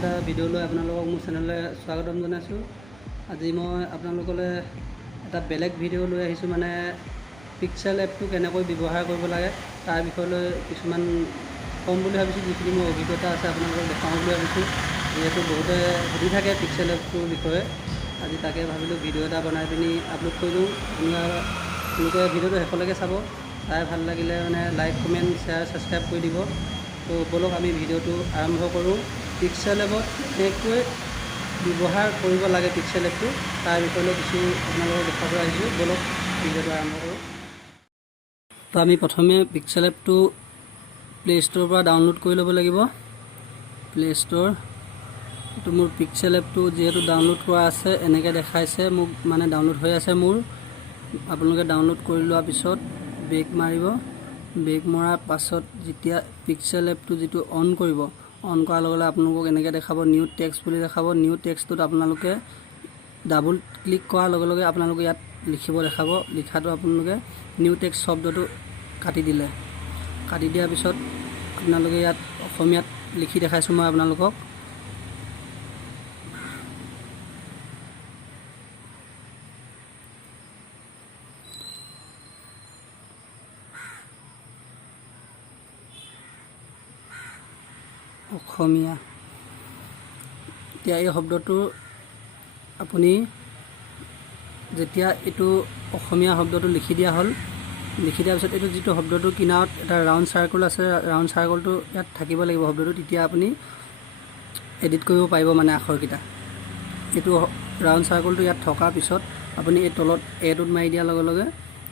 এটা ভিডিঅ' লৈ আপোনালোকক মোৰ চেনেললৈ স্বাগতম জনাইছোঁ। আজি মই আপোনালোকলৈ এটা বেলেগ ভিডিঅ' লৈ আহিছোঁ, মানে পিক্সেল এপটো কেনেকৈ ব্যৱহাৰ কৰিব লাগে তাৰ বিষয়লৈ কিছুমান ক'ম বুলি ভাবিছোঁ। যিখিনি মোৰ অভিজ্ঞতা আছে আপোনালোকক দেখাওঁ বুলি ভাবিছোঁ, যিহেতু বহুতে সুধি থাকে পিক্সেল এপটোৰ বিষয়ে। আজি তাকে ভাবিলোঁ ভিডিঅ' এটা বনাই পিনি আপলোড কৰি দিওঁ। আপোনালোকে ভিডিঅ'টো শেষলৈকে চাব, চাই ভাল লাগিলে মানে লাইক, কমেণ্ট, শ্বেয়াৰ, ছাবস্ক্ৰাইব কৰি দিব। তো ব'লক আমি ভিডিঅ'টো আৰম্ভ কৰোঁ। পিক্সেল এপত কেনেকৈ ব্যৱহাৰ কৰিব লাগে পিক্সেল এপটো তাৰ বিষয়লৈ কিছু আপোনালোকক দেখাব আহিছোঁ। ব'লক ভিডিঅ'টো আৰম্ভ কৰোঁ। তো আমি প্ৰথমে পিক্সেল এপটো প্লে ষ্ট'ৰৰ পৰা ডাউনলোড কৰি ল'ব লাগিব। প্লে ষ্ট'ৰ তো মোৰ পিক্সেল এপটো যিহেতু ডাউনলোড কৰা আছে, এনেকৈ দেখাইছে মোক, মানে ডাউনলোড হৈ আছে মোৰ। আপোনালোকে ডাউনলোড কৰি লোৱাৰ পিছত বেক মাৰিব। বেক মৰাৰ পাছত যেতিয়া পিক্সেল এপটো যিটো অন কৰিব, অন কৰাৰ লগে লগে আপোনালোকক এনেকৈ দেখাব, নিউ টেক্সট বুলি দেখাব। নিউ টেক্সটটোত আপোনালোকে ডাবল ক্লিক কৰাৰ লগে লগে আপোনালোকে ইয়াত লিখিব দেখাব। লিখাটো আপোনালোকে নিউ টেক্সট শব্দটো কাটি দিলে। কাটি দিয়াৰ পিছত আপোনালোকে ইয়াত অসমীয়াত লিখি দেখাইছোঁ মই আপোনালোকক। অসমীয়া। এতিয়া এই শব্দটো আপুনি যেতিয়া এইটো অসমীয়া শব্দটো লিখি দিয়া হ'ল, লিখি দিয়াৰ পিছত এইটো যিটো শব্দটোৰ কিনাৰত এটা ৰাউণ্ড চাৰ্কল আছে, ৰাউণ্ড চাৰ্কলটো ইয়াত থাকিব লাগিব শব্দটো, তেতিয়া আপুনি এডিট কৰিব পাৰিব মানে আখৰকেইটা। এইটো ৰাউণ্ড চাৰ্কলটো ইয়াত থকাৰ পিছত আপুনি এই তলত এটোত মাৰি দিয়াৰ লগে লগে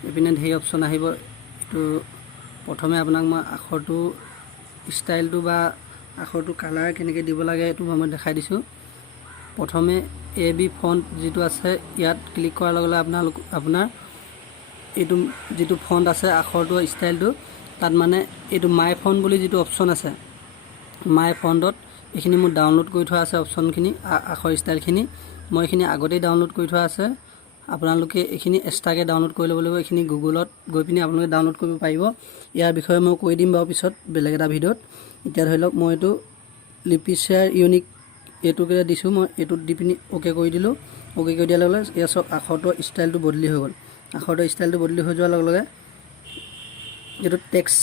এইপিনে ধেৰ অপশ্যন আহিব। এইটো প্ৰথমে আপোনাক মই আখৰটো ষ্টাইলটো বা আখৰটো কালাৰ কেনেকৈ দিব লাগে এইটো মই দেখাই দিছোঁ। প্ৰথমে AB ফণ্ট যিটো আছে ইয়াত ক্লিক কৰাৰ লগে লগে আপোনাৰ এইটো যিটো ফণ্ট আছে আখৰটো ষ্টাইলটো, তাত মানে এইটো মাই ফণ্ট বুলি যিটো অপশ্যন আছে, মাই ফণ্টত এইখিনি মোৰ ডাউনলোড কৰি থোৱা আছে অপশ্যনখিনি, আখৰ ষ্টাইলখিনি মই এইখিনি আগতেই ডাউনলোড কৰি থোৱা আছে। আপোনালোকে এইখিনি এক্সট্ৰাকৈ ডাউনলোড কৰি ল'ব লাগিব। এইখিনি গুগলত গৈ পিনি আপোনালোকে ডাউনলোড কৰিব পাৰিব। ইয়াৰ বিষয়ে মই কৈ দিম বাৰু পিছত বেলেগ এটা ভিডিঅ'ত। এতিয়া ধৰি লওক মই এইটো লিপিশ্বেয়াৰ ইউনিক এইটোকে দিছোঁ, মই এইটোত দি পিনি অ'কে কৰি দিলোঁ। অ'কে কৰি দিয়াৰ লগে লগে এয়া চব আখৰটোৰ ষ্টাইলটো বদলি হৈ গ'ল। আখৰটোৰ ষ্টাইলটো বদলি হৈ যোৱাৰ লগে লগে এইটো টেক্সট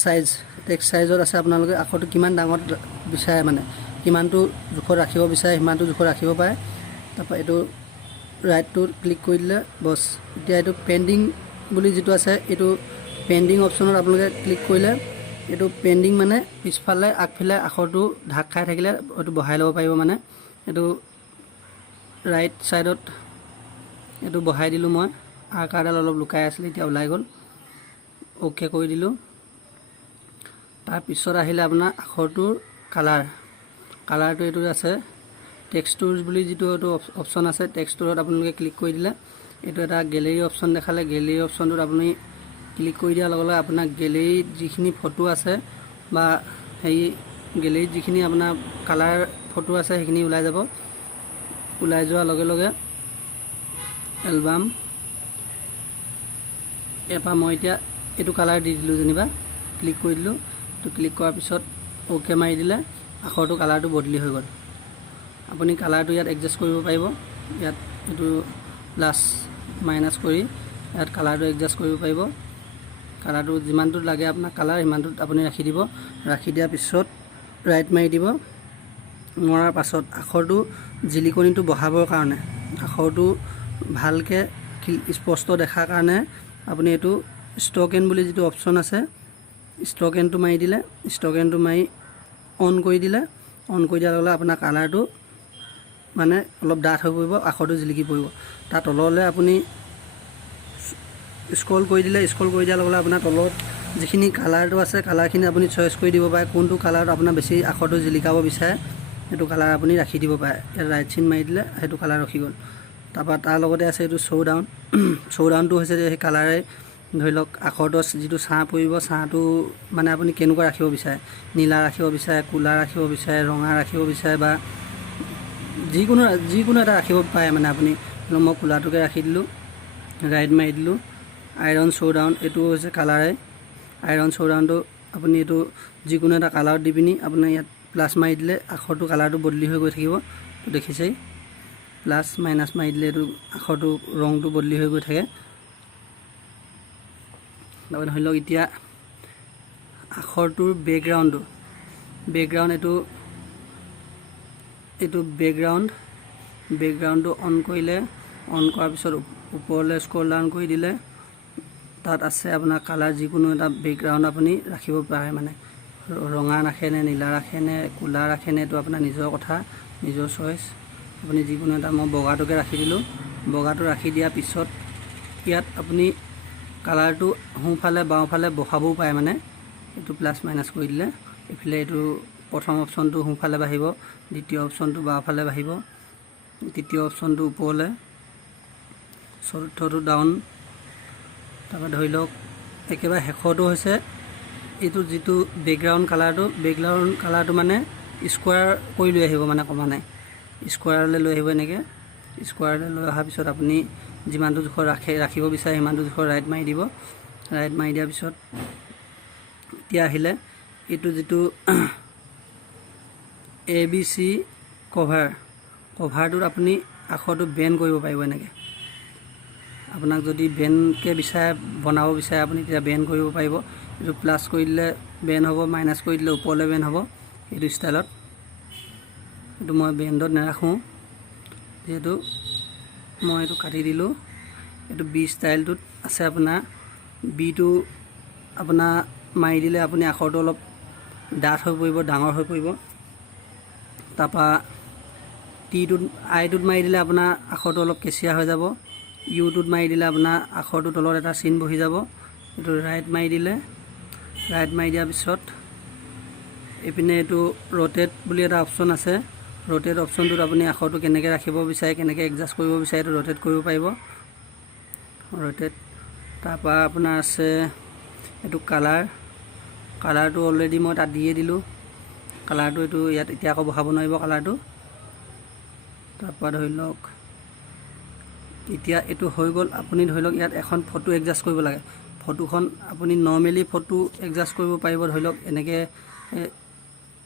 চাইজত আছে। আপোনালোকে আখৰটো কিমান ডাঙৰ বিচাৰে, মানে কিমানটো জোখত ৰাখিব বিচাৰে সিমানটো জোখত ৰাখিব পাৰে। তাৰপৰা এইটো ৰাইটটো ক্লিক কৰি দিলে বছ। এতিয়া এইটো পেণ্ডিং বুলি যিটো আছে, এইটো পেণ্ডিং অপশ্যনত আপোনালোকে ক্লিক কৰিলে এইটো পেণ্ডিং মানে পিছফালে আগফালে আখৰটো ঢাক খাই থাকিলে এইটো বঢ়াই ল'ব পাৰিব। মানে এইটো ৰাইট ছাইডত এইটো বঢ়াই দিলোঁ মই। আকাৰডাল অলপ লুকাই আছিলে, এতিয়া ওলাই গ'ল। অ'কে কৰি দিলোঁ। তাৰপিছত আহিলে আপোনাৰ আখৰটোৰ কালাৰটো এইটো আছে টেক্সটুৰ বুলি যিটো এইটো অপশ্যন আছে, টেক্সটুৰত আপোনালোকে ক্লিক কৰি দিলে এইটো এটা গেলেৰী অপশ্যন দেখালে। গেলেৰী অপশ্যনটোত আপুনি ক্লিক কৰি দিয়াৰ লগে লগে আপোনাৰ গেলেৰীত যিখিনি ফটো আছে বা গেলেৰীত যিখিনি আপোনাৰ কালাৰ ফটো আছে সেইখিনি ওলাই যাব। ওলাই যোৱাৰ লগে লগে এলবাম এপা মই এতিয়া এইটো কালাৰ দি দিলোঁ, যেনিবা ক্লিক কৰি দিলোঁ। তো ক্লিক কৰাৰ পিছত অ'কে মাৰি দিলে আখৰটো কালাৰটো বদলি হৈ গ'ল। আপুনি কালাৰটো ইয়াত এডজাষ্ট কৰিব পাৰিব। ইয়াত এইটো প্লাছ মাইনাছ কৰি ইয়াত কালাৰটো এডজাষ্ট কৰিব পাৰিব। কালাৰটো যিমানটোত লাগে আপোনাক কালাৰ সিমানটোত আপুনি ৰাখি দিব। ৰাখি দিয়াৰ পিছত ৰাইট মাৰি দিব। মৰাৰ পাছত আখৰটো জিলিকনিটো বঢ়াবৰ কাৰণে, আখৰটো ভালকৈ স্পষ্ট দেখাৰ কাৰণে আপুনি এইটো ষ্টকেন বুলি যিটো অপশ্যন আছে, ষ্টকেনটো মাৰি দিলে, ষ্টকেনটো মাৰি অন কৰি দিলে, অন কৰি দিয়াৰ লগে লগে আপোনাৰ কালাৰটো মানে অলপ ডাঠ হৈ পৰিব, আখৰটো জিলিকি পৰিব। তাৰ তললৈ আপুনি স্ক্ৰল কৰি দিলে, স্ক্ৰল কৰি দিয়াৰ লগে লগে আপোনাৰ তলত যিখিনি কালাৰটো আছে কালাৰখিনি আপুনি চইচ কৰি দিব পাৰে। কোনটো কালাৰত আপোনাৰ বেছি আখৰটো জিলিকাব বিচাৰে সেইটো কালাৰ আপুনি ৰাখি দিব পাৰে। ইয়াত ৰাইট চিন মাৰি দিলে সেইটো কালাৰ ৰখি গ'ল। তাৰপৰা তাৰ লগতে আছে এইটো শ্ব'ডাউনটো হৈছে সেই কালাৰে ধৰি লওক আখৰটো যিটো ছাঁ পৰিব, ছাঁটো মানে আপুনি কেনেকুৱা ৰাখিব বিচাৰে, নীলা ৰাখিব বিচাৰে, ক'লা ৰাখিব বিচাৰে, ৰঙা ৰাখিব বিচাৰে বা যিকোনো এটা ৰাখিব পাৰে। মানে আপুনি মই ক'লাটোকে ৰাখি দিলোঁ, ৰাইট মাৰি দিলোঁ। আইৰণ শ্ব'ডাউন এইটো হৈছে কালাৰে। আইৰণ শ্ব'ডাউনটো আপুনি এইটো যিকোনো এটা কালাৰত দি পিনি আপোনাৰ ইয়াত প্লাছ মাৰি দিলে আখৰটো কালাৰটো বদলি হৈ গৈ থাকিব। তো দেখিছেই প্লাছ মাইনাছ মাৰি দিলে এইটো আখৰটো ৰংটো বদলি হৈ গৈ থাকে। তাৰপৰা ধৰি লওক এতিয়া আখৰটোৰ বেকগ্ৰাউণ্ডটো এইটো বেকগ্ৰাউণ্ডটো অন কৰিলে, অন কৰাৰ পিছত ওপৰলৈ স্ক্ৰল ডাউন কৰি দিলে তাত আছে আপোনাৰ কালাৰ যিকোনো এটা বেকগ্ৰাউণ্ড আপুনি ৰাখিব পাৰে, মানে ৰঙা ৰাখেনে, নীলা ৰাখেনে, ক'লা ৰাখেনে, এইটো আপোনাৰ নিজৰ কথা, নিজৰ চইচ। আপুনি যিকোনো এটা, মই বগাটোকে ৰাখি দিলোঁ। বগাটো ৰাখি দিয়াৰ পিছত ইয়াত আপুনি কালাৰটো সোঁফালে বাওঁফালে বহাবও পাৰে, মানে এইটো প্লাছ মাইনাছ কৰি দিলে এইফালে এইটো প্ৰথম অপশ্যনটো সোঁফালে বাঢ়িব, দ্বিতীয় অপশ্যনটো বাওঁফালে বাঢ়িব, তৃতীয় অপশ্যনটো ওপৰলৈ, চতুৰ্থটো ডাউন। তাৰপৰা ধৰি লওক একেবাৰে শেষৰটো হৈছে এইটো যিটো বেকগ্ৰাউণ্ড কালাৰটো মানে স্কুৱাৰ কৰি লৈ আহিব, মানে কমা নাই, স্কুৱাৰলৈ লৈ আহিব। এনেকৈ স্কুৱাৰলৈ লৈ অহাৰ পিছত আপুনি যিমানটো জোখৰ ৰাখিব বিচাৰে সিমানটো জোখৰ ৰাইট মাৰি দিব। ৰাইট মাৰি দিয়াৰ পিছত এতিয়া আহিলে এইটো যিটো ABC কভাৰটোত আপুনি আখৰটো বেণ্ড কৰিব পাৰিব। এনেকৈ আপোনাক যদি বেণ্ডকৈ বনাব বিচাৰে আপুনি তেতিয়া বেণ্ড কৰিব পাৰিব। এইটো প্লাছ কৰি দিলে বেণ্ড হ'ব, মাইনাছ কৰি দিলে ওপৰলৈ বেণ্ড হ'ব, এইটো ষ্টাইলত। এইটো মই বেণ্ডত নাৰাখোঁ, যিহেতু মই এইটো কাটি দিলোঁ। এইটো বি ষ্টাইলটোত আছে আপোনাৰ, বিটো আপোনাৰ মাৰি দিলে আপুনি আখৰটো অলপ ডাঠ হৈ পৰিব, ডাঙৰ হৈ পৰিব। তাৰপৰা আইটোত মাৰি দিলে আপোনাৰ আখৰটো অলপ কেঁচিয়া হৈ যাব। ইউটোত মাৰি দিলে আপোনাৰ আখৰটো তলত এটা চিন বহি যাব। এইটো ৰাইট মাৰি দিলে, ৰাইট মাৰি দিয়াৰ পিছত এইপিনে এইটো ৰ'টেট বুলি এটা অপশ্যন আছে। ৰ'টেট অপশ্যনটোত আপুনি আখৰটো কেনেকৈ ৰাখিব বিচাৰে, কেনেকৈ এডজাষ্ট কৰিব বিচাৰে, এইটো ৰ'টেট কৰিব পাৰিব। ৰ'টেট। তাৰপৰা আপোনাৰ আছে এইটো কালাৰটো অলৰেডি মই তাত দিয়ে দিলোঁ। কালাৰটো এইটো ইয়াত এতিয়া আকৌ বহাব নোৱাৰিব কালাৰটো। তাৰপৰা ধৰি লওক এতিয়া এইটো হৈ গ'ল। আপুনি ধৰি লওক ইয়াত এখন ফটো এডজাষ্ট কৰিব লাগে। ফটোখন আপুনি নৰ্মেলি ফটো এডজাষ্ট কৰিব পাৰিব। ধৰি লওক এনেকৈ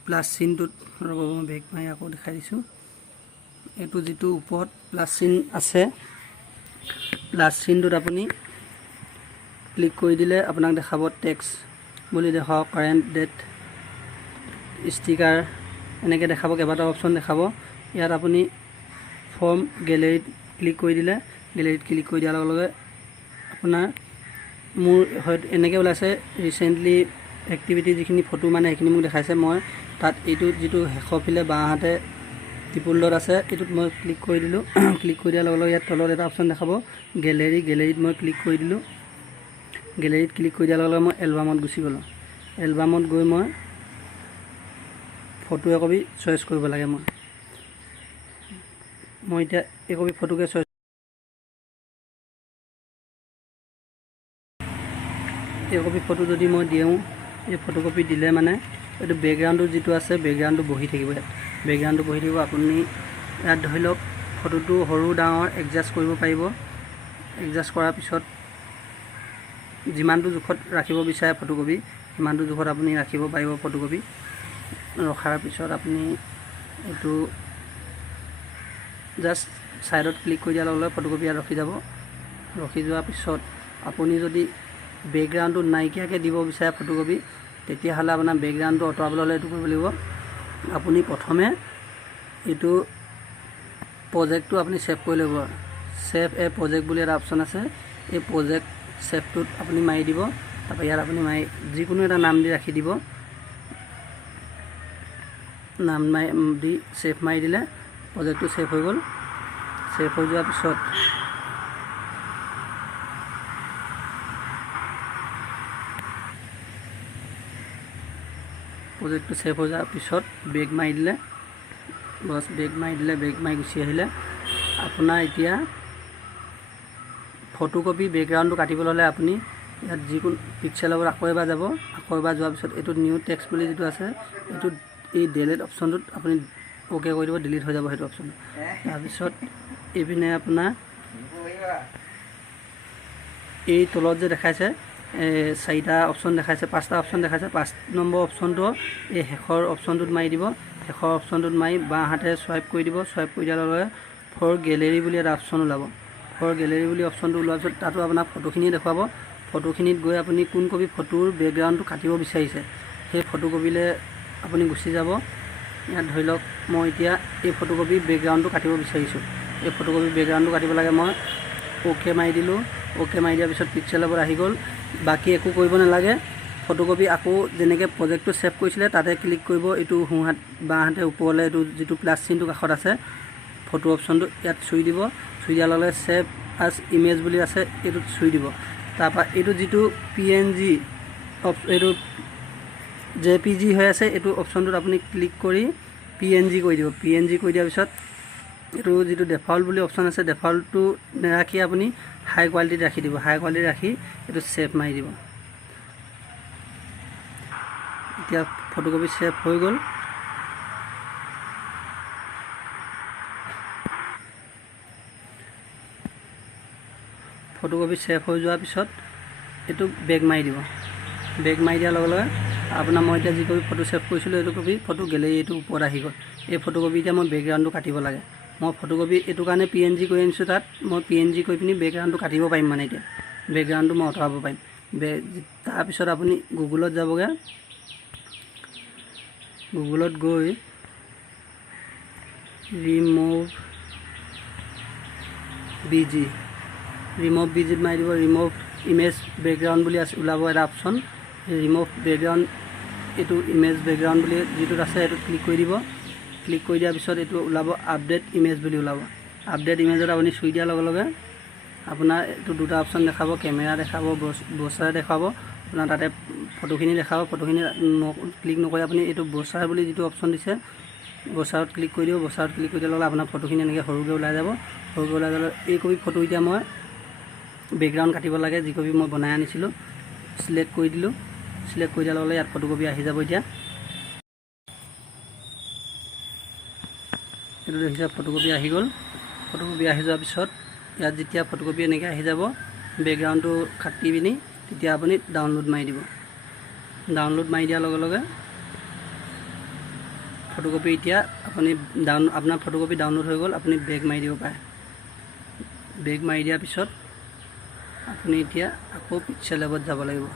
প্লাছ চিনটোত, ৰ'ব মই বেক মাৰি আকৌ দেখাই দিছোঁ। এইটো যিটো ওপৰত প্লাছ চিন আছে, প্লাছ চিনটোত আপুনি ক্লিক কৰি দিলে আপোনাক দেখাব টেক্সট বুলি দেখাব, কাৰেণ্ট ডেট, ষ্টিকাৰ, এনেকৈ দেখাব, কেইবাটাও অপশ্যন দেখাব। ইয়াত আপুনি ফৰ্ম গেলেৰীত ক্লিক কৰি দিলে, গেলেৰীত ক্লিক কৰি দিয়াৰ লগে লগে আপোনাৰ মোৰ হয়তো এনেকৈ ওলাইছে ৰিচেণ্টলি এক্টিভিটি, যিখিনি ফটো মানে সেইখিনি মোক দেখাইছে। মই তাত এইটো যিটো শেষৰ ফালে বাওঁহাতে ত্ৰিপুল ডট আছে, এইটোত মই ক্লিক কৰি দিলোঁ। ক্লিক কৰি দিয়াৰ লগে লগে ইয়াত তলত এটা অপশ্যন দেখাব গেলেৰীত মই ক্লিক কৰি দিলোঁ। গেলেৰীত ক্লিক কৰি দিয়াৰ লগে লগে মই এলবামত গুচি গ'লোঁ। এলবামত গৈ মই ফটো একপি চইচ কৰিব লাগে। মই এতিয়া একপি ফটোকে চইচ, একপি ফটো যদি মই দিওঁ, এই ফটোকপি দিলে মানে এইটো বেকগ্ৰাউণ্ডটো যিটো আছে বেকগ্ৰাউণ্ডটো বহি থাকিব। ইয়াত বেকগ্ৰাউণ্ডটো বহি থাকিব। আপুনি ইয়াত ধৰি লওক ফটোটো সৰু ডাঙৰ এডজাষ্ট কৰিব পাৰিব। এডজাষ্ট কৰাৰ পিছত যিমানটো জোখত ৰাখিব বিচাৰে ফটোকপি, সিমানটো জোখত আপুনি ৰাখিব পাৰিব ফটোকপি। ৰখাৰ পিছত আপুনি এইটো জাষ্ট ছাইডত ক্লিক কৰি দিয়াৰ লগে লগে ফটোকপি ইয়াত ৰখি যাব। ৰখি যোৱাৰ পিছত আপুনি যদি বেকগ্ৰাউণ্ডটো নাইকিয়াকৈ দিব বিচাৰে ফটোকপি, তেতিয়াহ'লে আপোনাৰ বেকগ্ৰাউণ্ডটো আঁতৰাবলৈ হ'লে এইটো কৰিব লাগিব। আপুনি প্ৰথমে এইটো প্ৰজেক্টটো আপুনি ছেভ কৰি ল'ব। ছেভ এ প্ৰজেক্ট বুলি এটা অপশ্যন আছে, এই প্ৰজেক্ট ছেভটোত আপুনি মাৰি দিব। তাৰপৰা ইয়াত আপুনি যিকোনো এটা নাম দি ৰাখি দিব। নাম দি ছেভ মাৰি দিলে প্ৰজেক্টটো ছেভ হৈ গ'ল। ছেভ হৈ যোৱাৰ পিছত প্ৰজেক্টটো ছেভ হৈ যোৱাৰ পিছত বেক মাৰি দিলে, বছ বেক মাৰি গুচি আহিলে। আপোনাৰ এতিয়া ফটোকপি বেকগ্ৰাউণ্ডটো কাটিবলৈ হ'লে আপুনি ইয়াত যিকোনো পিক্সেলৰ পৰা আকৌ এবাৰ যাব। আকৌ এবাৰ যোৱাৰ পিছত এইটো নিউ টেক্সট বুলি যিটো আছে, এইটোত এই ডিলিট অপশ্যনটোত আপুনি অ'কে কৰি দিব, ডিলিট হৈ যাব সেইটো অপশ্যন। তাৰপিছত এইপিনে আপোনাৰ এই তলত যে দেখাইছে চাৰিটা অপশ্যন দেখাইছে, 5টা অপশ্যন দেখাইছে। 5 নম্বৰ অপশ্যনটো এই শেষৰ অপশ্যনটোত মাৰি দিব। শেষৰ অপশ্যনটোত মাৰি বাঁ হাতে ছুৱাইপ কৰি দিব। ছুৱাইপ কৰি দিয়াৰ লগে লগে ফৰ গেলেৰী বুলি এটা অপশ্যন ওলাব। ফৰ গেলেৰী বুলি অপশ্যনটো ওলোৱাৰ পিছত তাতো আপোনাৰ ফটোখিনি দেখুৱাব। ফটোখিনিত গৈ আপুনি কোন কপি ফটোৰ বেকগ্ৰাউণ্ডটো কাটিব বিচাৰিছে সেই ফটোকপিলৈ আপুনি গুচি যাব। ইয়াত ধৰি লওক মই এতিয়া এই ফটোকপি বেকগ্ৰাউণ্ডটো কাটিব বিচাৰিছোঁ। এই ফটোকপি বেকগ্ৰাউণ্ডটো কাটিব লাগে। মই অ'কে মাৰি দিলোঁ। অ'কে মাৰি দিয়াৰ পিছত পিক্সেল লেবত আহি গ'ল। বাকী একো কৰিব নালাগে। ফটোকপি আকৌ যেনেকৈ প্ৰজেক্টটো ছেভ কৰিছিলে তাতে ক্লিক কৰিব। এইটো সোঁহাত বাঁহাতে ওপৰলৈ এইটো যিটো প্লাছ চিনটো কাষত আছে ফটো অপশ্যনটো ইয়াত চুই দিব। চুই দিয়াৰ লগে লগে ছেভ আছ ইমেজ বুলি আছে এইটোত চুই দিব। তাৰপৰা এইটো যিটো PNG এইটো JPG হৈ আছে এইটো অপশ্যনটোত আপুনি ক্লিক কৰি PNG কৰি দিব। PNG কৰি দিয়াৰ পিছত এইটো যিটো ডিফল্ট বুলি অপশ্যন আছে ডিফল্টটো নাৰাখি আপুনি হাই কোৱালিটিত ৰাখি দিব। হাই কোৱালিটিত ৰাখি এইটো ছেভ মাৰি দিব। এতিয়া ফটোকপি ছেভ হৈ গ'ল। ফটোকপি ছেভ হৈ যোৱাৰ পিছত এইটো বেক মাৰি দিব। বেক মাৰি দিয়াৰ লগে লগে আপোনাৰ মই এতিয়া যি কপি ফটো ছেভ কৰিছিলোঁ এইটো কপি ফটো গেলেৰী এইটো ওপৰত আহি গ'ল। এই ফটোকপি এতিয়া মই বেকগ্ৰাউণ্ডটো কাটিব লাগে। মই ফটোকপি এইটো কাৰণে PNG কৰি আনিছোঁ। তাত মই PNG কৰি পিনি বেকগ্ৰাউণ্ডটো কাটিব পাৰিম। মানে এতিয়া বেকগ্ৰাউণ্ডটো মই আঁতৰাব পাৰিম। তাৰপিছত আপুনি গুগলত যাবগৈ। গুগলত গৈ ৰিমুভ BG মাৰি দিব। ৰিমুভ ইমেজ বেকগ্ৰাউণ্ড বুলি আছে ওলাব এটা অপশ্যন। ৰিমুভ বেকগ্ৰাউণ্ড এইটো ইমেজ বেকগ্ৰাউণ্ড বুলি যিটোত আছে এইটোত ক্লিক কৰি দিব। ক্লিক কৰি দিয়াৰ পিছত এইটো ওলাব আপডেট ইমেজ বুলি ওলাব। আপডেট ইমেজত আপুনি চুই দিয়াৰ লগে লগে আপোনাৰ এইটো দুটা অপশ্যন দেখাব। কেমেৰা দেখাব, ব্ৰছাৰ দেখাব। আপোনাৰ তাতে ফটোখিনি দেখাব। ফটোখিনি ক্লিক নকৰি আপুনি এইটো ব্ৰছাৰ বুলি যিটো অপশ্যন দিছে ব্ৰছাৰত ক্লিক কৰি দিব। ব্ৰছাৰত ক্লিক কৰি দিয়াৰ লগে আপোনাৰ ফটোখিনি এনেকৈ সৰুকৈ ওলাই যাব। সৰুকৈ ওলাই গ'লে এই কপি ফটো এতিয়া মই বেকগ্ৰাউণ্ড কাটিব লাগে। যি কপি মই বনাই আনিছিলোঁ চিলেক্ট কৰি দিলোঁ। চিলেক্ট কৰি দিয়াৰ লগে লগে ইয়াত ফটোকপি আহি যাব। এতিয়া এইটো দেখিছে ফটোকপি আহি গ'ল। ফটোকপি আহি যোৱাৰ পিছত ইয়াত যেতিয়া ফটোকপি এনেকৈ আহি যাব বেকগ্ৰাউণ্ডটো কাটি পিনি তেতিয়া আপুনি ডাউনলোড মাৰি দিব। ডাউনলোড মাৰি দিয়াৰ লগে লগে ফটোকপি এতিয়া আপুনি আপোনাৰ ফটোকপি ডাউনলোড হৈ গ'ল। আপুনি বেক মাৰি দিব পাৰে। বেক মাৰি দিয়াৰ পিছত আপুনি এতিয়া আকৌ পিক্সেল লেবত যাব লাগিব।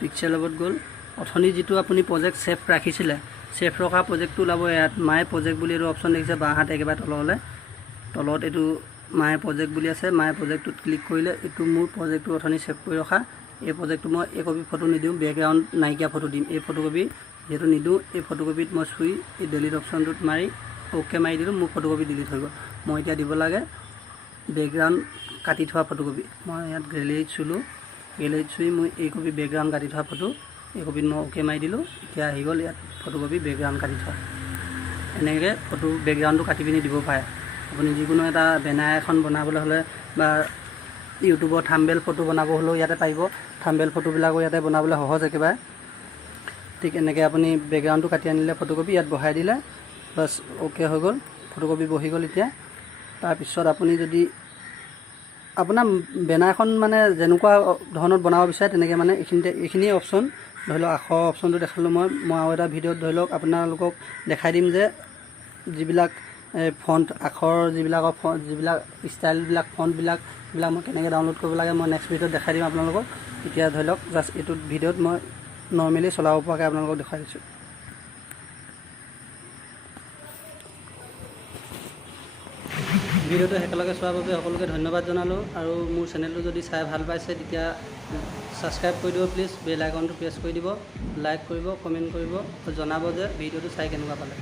পিক্সেল লেবত গ'ল। অথনি যিটো আপুনি প্ৰজেক্ট ছেভ ৰাখিছিলে ছেভ ৰখা প্ৰজেক্টটো ওলাব। ইয়াত মাই প্ৰজেক্ট বুলি এইটো অপশ্যন দেখিছে বাঁহাতে একেবাৰে তললৈ। তলত এইটো মাই প্ৰজেক্ট বুলি আছে। মাই প্ৰজেক্টটোত ক্লিক কৰিলে এইটো মোৰ প্ৰজেক্টটো অথনি ছেভ কৰি ৰখা। এই প্ৰজেক্টটো মই এই কপি ফটো নিদিওঁ। বেকগ্ৰাউণ্ড নাইকিয়া ফটো দিম। এই ফটোকপি যিহেতু নিদিওঁ এই ফটোকপিত মই চুই এই ডিলিট অপশ্যনটোত মাৰি অ'কে মাৰি দিলোঁ। মোৰ ফটোকপি ডিলিট হৈ গ'ল। মই এতিয়া দিব লাগে বেকগ্ৰাউণ্ড কাটি থোৱা ফটোকপি। মই ইয়াত গেলেৰীত চুলোঁ। গেলেৰীত চুই মই এই কপি বেকগ্ৰাউণ্ড কাটি থোৱা ফটো এই কপিত মই অ'কে মাৰি দিলোঁ। এতিয়া আহি গ'ল ইয়াত ফটোকপি বেকগ্ৰাউণ্ড কাটি থোৱা। এনেকৈ ফটো বেকগ্ৰাউণ্ডটো কাটি পিনি দিব পাৰে। আপুনি যিকোনো এটা বেনাৰ এখন বনাবলৈ হ'লে বা ইউটিউবৰ থাম্বনেইল ফটো বনাব হ'লেও ইয়াতে পাৰিব। থাম্বনেইল ফটোবিলাকো ইয়াতে বনাবলৈ সহজ একেবাৰে। ঠিক এনেকৈ আপুনি বেকগ্ৰাউণ্ডটো কাটি আনিলে ফটোকপি ইয়াত বহাই দিলে বাছ অ'কে হৈ গ'ল। ফটোকপি বহি গ'ল। এতিয়া তাৰপিছত আপুনি যদি আপোনাৰ বেনাৰখন মানে যেনেকুৱা ধৰণত বনাব বিচাৰে তেনেকৈ মানে এইখিনিয়ে অপশ্যন। ধৰি লওক আখৰ অপশ্যনটো দেখালোঁ মই আৰু এটা ভিডিঅ'ত ধৰি লওক আপোনালোকক দেখাই দিম যে যিবিলাক ফণ্ট আখৰ যিবিলাক ষ্টাইলবিলাক ফণ্টবিলাক মই কেনেকৈ ডাউনলোড কৰিব লাগে মই নেক্সট ভিডিঅ'ত দেখাই দিম আপোনালোকক। এতিয়া ধৰি লওক জাষ্ট এইটো ভিডিঅ'ত মই নৰ্মেলি চলাব পৰাকৈ আপোনালোকক দেখুৱাই দিছোঁ। ভিডিঅ'টো একেলগে চোৱাৰ বাবে সকলোকে ধন্যবাদ জনালোঁ। আৰু মোৰ চেনেলটো যদি চাই ভাল পাইছে তেতিয়া ছাবস্ক্ৰাইব কৰি দিব প্লিজ। বেল আইকনটো প্ৰেছ কৰি দিব। লাইক কৰিব, কমেণ্ট কৰিব, জনাব যে ভিডিঅ'টো চাই কেনেকুৱা পালে।